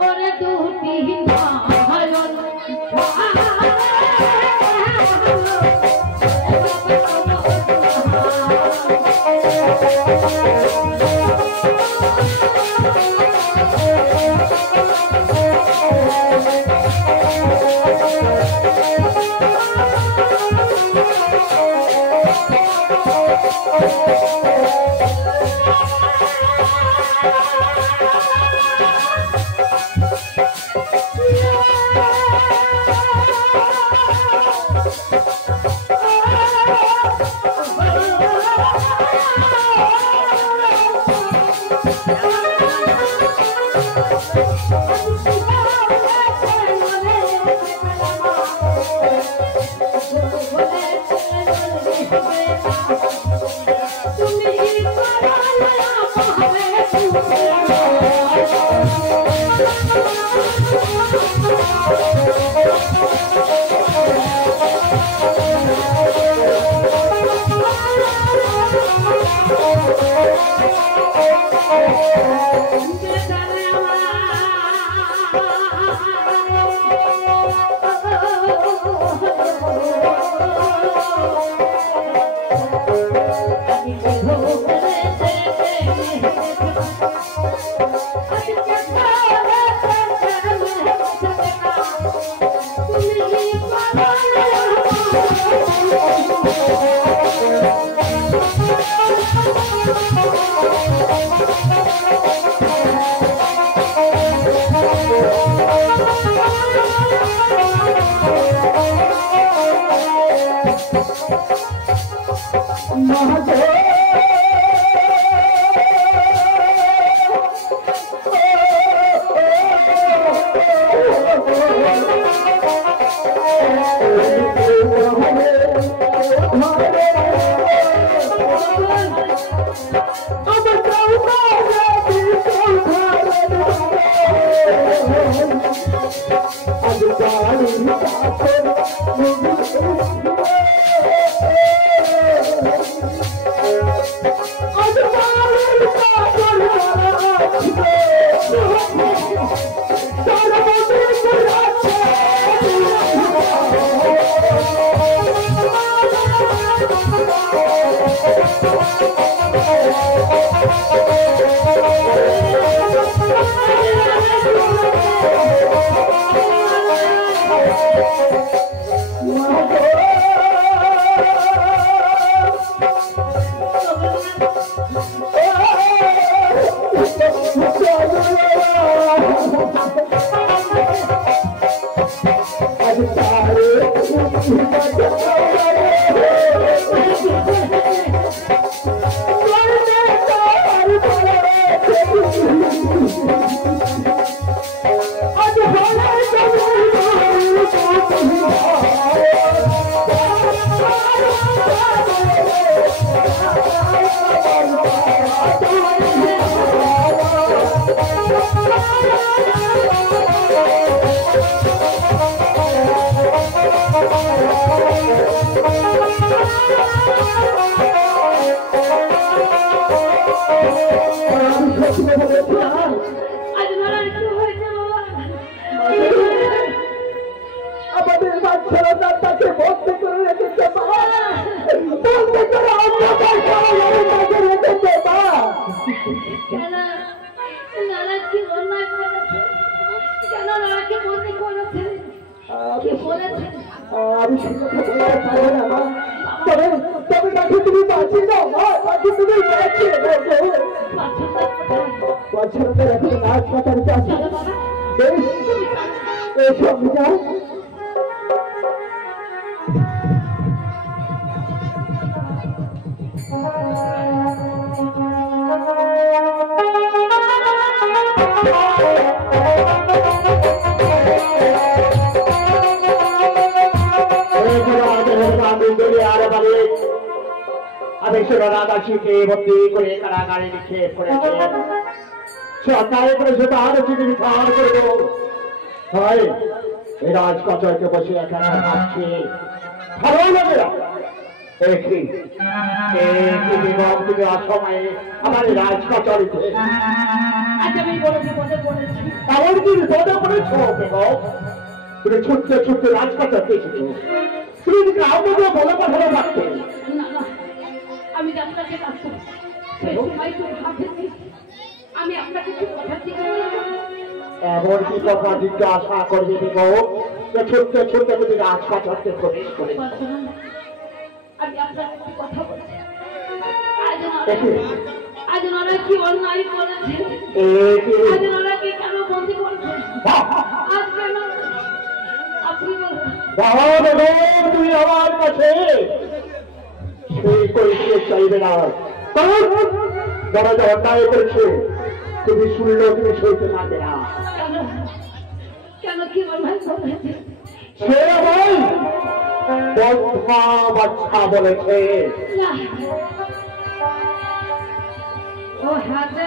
ওরে দুটি নয়ন অসময়ে আমার রাজকাচারিতে আচ্ছা আমি বড় বিপদে পড়েছি। এমন কি বিপদে পড়েছ বেগম? তুমি ছুটতে ছুটতে রাজকাচারতে এসেছো, তুমি আমাকে বলে পাঠানো পারতে। না না, আমি আপনাকে ডাকবো, সেই সময় তো হাতে নেই। আমি আপনাকে কি কথা জিজ্ঞাসা এমন কি কথা জিজ্ঞাসা করবে বেগম? ছুটতে ছুটতে তুমি রাজকাচারতে প্রবেশ করে আমি আপনাকে কি কথা বলছি? আজ ওনারা কি অন্যায় করেছে? আজ ওনারা কি কেন বন্দি করছে? আজ কেন আপনি তুমি আমার কাছে সেই করিতে চাইবে না। যারা যা অন্যায় করেছে তুমি শুনলেও তুমি সইতে পারবে না। কেন কি অন্যায় করেছে? সে ভাই বন্ধা বাচ্চা বলেছে ও হাতে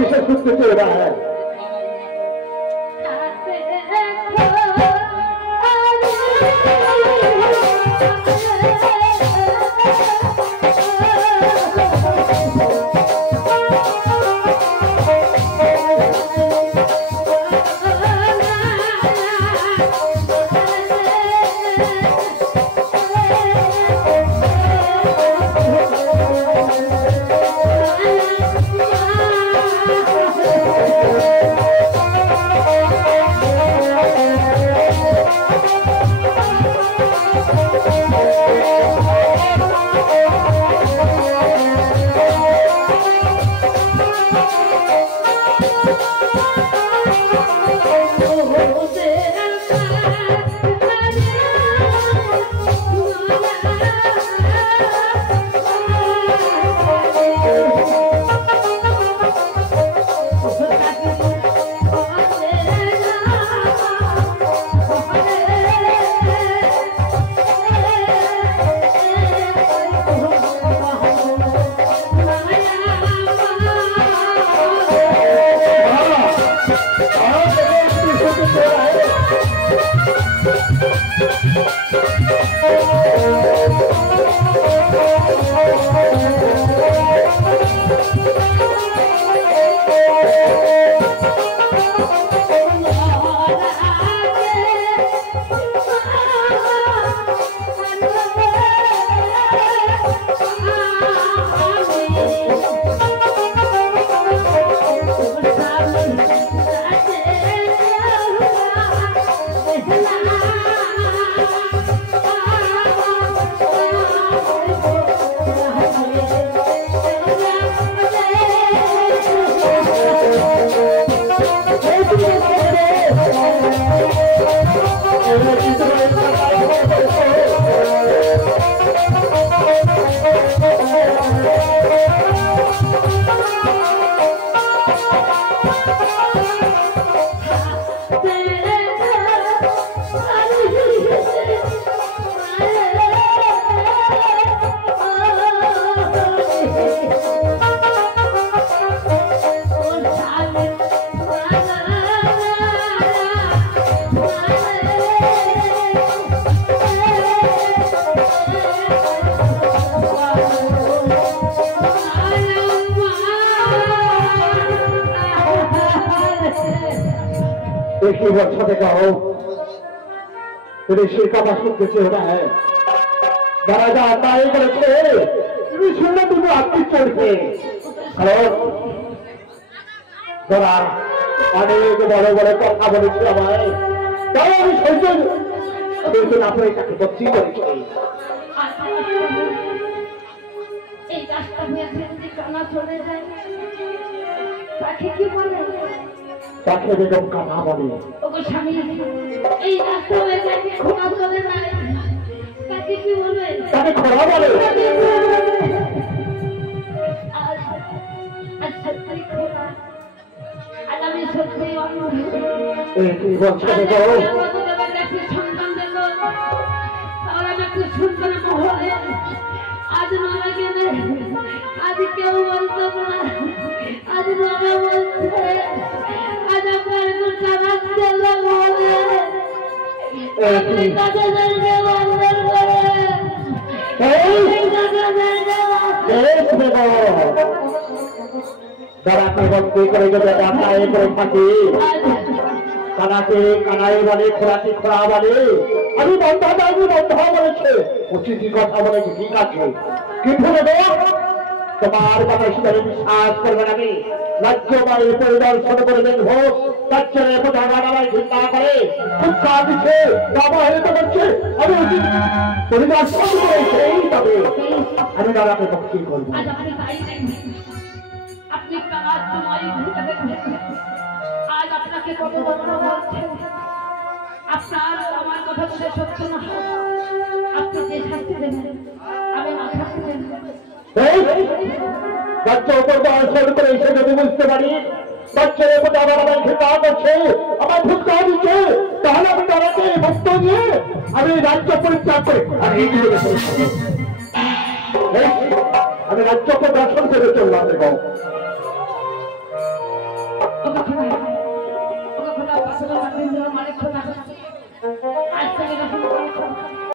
विशेष रूप से चल रहा है। अच्छा देखा हो तेरे शेर का मशहूर कैसे होना है दराजा आता है करके सुनने तुम्हें आपकी चढ़ के हेलो दरा অনেক বড় বড় কথা বলেছে আমায়, তাই আমি সহ্য না করে তাকে বচ্ছি করেছি। এই রাস্তা হয়েছে যদি কানা চলে যায় তাকে কি বলে? তাকে বেগম কানা বলে। ওগো স্বামী, এই রাস্তা হয়ে যায় খোলা চলে যায় তাকে কি বলে? তাকে খোলা বলে। আমি সত্যি কি বলছো বেগম? সন্তান দিল তাহলে আমি একটু সন্তান মহলে আজ মারা গেলে আজ কেউ বলতো না, আজ মারা বলছে আজ আপনার একটু জানাচ্ছে বলে আপনি কাজেদেরকে বন্ধন করে যারা বন্দি করে যদি ডাকায় করে থাকি, কানাকে কানাই বলে, খোলাকে খোলা বলে, আমি বন্ধ বলেছে, উচিত কথা বলেছি, ঠিক আছে, কিন্তু তোমার কথা শুনে বিশ্বাস করবেন আমি রাজ্য বাড়ির পরিদর্শন করে দেখবো রাজ্যের চিন্তা করে উৎসাহ দিচ্ছে, করছে, আমি উচিত পরিদর্শন করেছি, তবে আমি দাদাকে ভক্তি করবো। আপনি কাজ তোমারই ঘুরে দেখেছেন, আজ আপনাকে কত বড় বলছে, আপনার আমার কথা বলে সত্য না, আপনি যে শাস্তি দেবেন আমি না শাস্তি দেব। বাচ্চা উপর দর্শন করে এসে যদি বুঝতে পারি বাচ্চার উপর আবার আমার ঘৃণা করছে, আমার ভুক্তা দিচ্ছে, তাহলে আমি তারাকে ভক্ত দিয়ে আমি রাজ্য পরিত্যাগ করে আমি রাজ্যকে দর্শন করে চললাম। এবং ওকে খোলা, ওকে খোলা, পাশে মালিক খোলা